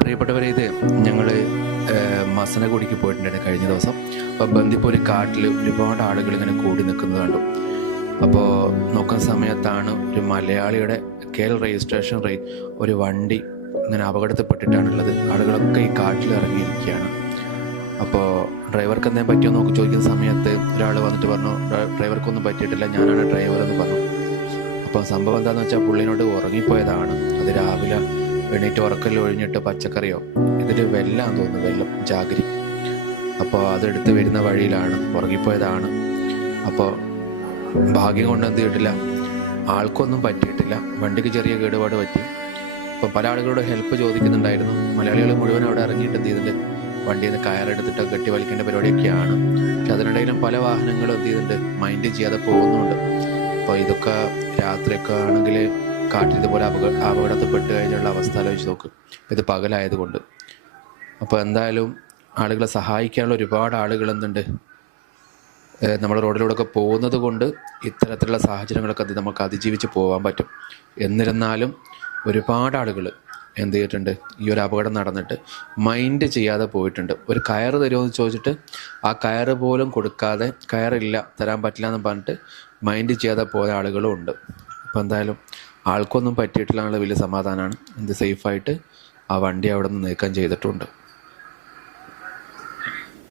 പ്രിയപ്പെട്ടവരെ, ഇത് ഞങ്ങൾ മസനഗുഡിക്ക് പോയിട്ടുണ്ടായിരുന്നു കഴിഞ്ഞ ദിവസം. അപ്പോൾ ബന്ദിപ്പൂർ കാട്ടിൽ ഒരുപാട് ആളുകൾ ഇങ്ങനെ കൂടി നിൽക്കുന്നത് കണ്ടു. അപ്പോൾ നോക്കുന്ന സമയത്താണ് ഒരു മലയാളിയുടെ കേരള രജിസ്ട്രേഷൻ ഒരു വണ്ടി ഇങ്ങനെ അപകടത്തിൽപ്പെട്ടിട്ടാണുള്ളത്. ആളുകളൊക്കെ ഈ കാട്ടിൽ ഇറങ്ങിയിരിക്കുകയാണ്. അപ്പോൾ ഡ്രൈവർക്ക് എന്തെങ്കിലും പറ്റിയോ നോക്കി ചോദിക്കുന്ന സമയത്ത് ഒരാൾ വന്നിട്ട് പറഞ്ഞു, ഡ്രൈവർക്കൊന്നും പറ്റിയിട്ടില്ല, ഞാനാണ് ഡ്രൈവർ എന്ന് പറഞ്ഞു. അപ്പോൾ സംഭവം എന്താണെന്ന് വെച്ചാൽ പുള്ളിനോട് ഉറങ്ങിപ്പോയതാണ്. അത് രാവിലെ എണീറ്റ് ഉറക്കൽ ഒഴിഞ്ഞിട്ട് പച്ചക്കറിയോ ഇതിൽ വെല്ലാന്ന് തോന്നുന്നു, വെല്ലം ജാഗരി. അപ്പോൾ അതെടുത്ത് വരുന്ന വഴിയിലാണ് ഉറങ്ങിപ്പോയതാണ്. അപ്പോൾ ഭാഗ്യം കൊണ്ട് എന്ത് ചെയ്തിട്ടില്ല, ആൾക്കൊന്നും പറ്റിയിട്ടില്ല, വണ്ടിക്ക് ചെറിയ കേടുപാട് പറ്റി. അപ്പോൾ പല ആളുകളോട് ഹെൽപ്പ് ചോദിക്കുന്നുണ്ടായിരുന്നു. മലയാളികൾ മുഴുവൻ അവിടെ ഇറങ്ങിയിട്ട് എന്ത് ചെയ്തിട്ടുണ്ട്, വണ്ടിയിൽ നിന്ന് കയറെടുത്തിട്ട് കെട്ടി വലിക്കേണ്ട പരിപാടിയൊക്കെയാണ്. പക്ഷെ അതിനിടയിലും പല വാഹനങ്ങളും എന്ത് ചെയ്തിട്ടുണ്ട്, മൈൻഡ് ചെയ്യാതെ പോകുന്നുണ്ട്. അപ്പോൾ ഇതൊക്കെ രാത്രിയൊക്കെ ആണെങ്കിൽ കാട്ടിൽ ഇതുപോലെ അപകടത്തിൽപ്പെട്ട് കഴിഞ്ഞുള്ള അവസ്ഥ ആലോചിച്ച് നോക്ക്. ഇത് പകലായതുകൊണ്ട്. അപ്പോൾ എന്തായാലും ആളുകളെ സഹായിക്കാനുള്ള ഒരുപാട് ആളുകൾ എന്തുണ്ട്, നമ്മൾ റോഡിലൂടെയൊക്കെ പോകുന്നത് കൊണ്ട് ഇത്തരത്തിലുള്ള സാഹചര്യങ്ങളൊക്കെ നമുക്ക് അതിജീവിച്ച് പോകാൻ പറ്റും. എന്നിരുന്നാലും ഒരുപാട് ആളുകൾ എന്ത് ചെയ്തിട്ടുണ്ട്, ഈ ഒരു അപകടം നടന്നിട്ട് മൈൻഡ് ചെയ്യാതെ പോയിട്ടുണ്ട്. ഒരു കയറ് തരുമോ എന്ന് ചോദിച്ചിട്ട് ആ കയറ് പോലും കൊടുക്കാതെ, കയറില്ല തരാൻ പറ്റില്ല എന്ന് പറഞ്ഞിട്ട് മൈൻഡ് ചെയ്യാതെ പോയ ആളുകളും ഉണ്ട്. അപ്പോൾ എന്തായാലും ആൾക്കൊന്നും പറ്റിയിട്ടില്ല എന്നുള്ള വലിയ സമാധാനമാണ്. സേഫായിട്ട് ആ വണ്ടി അവിടെ നിന്ന് നീക്കം ചെയ്തിട്ടുണ്ട്.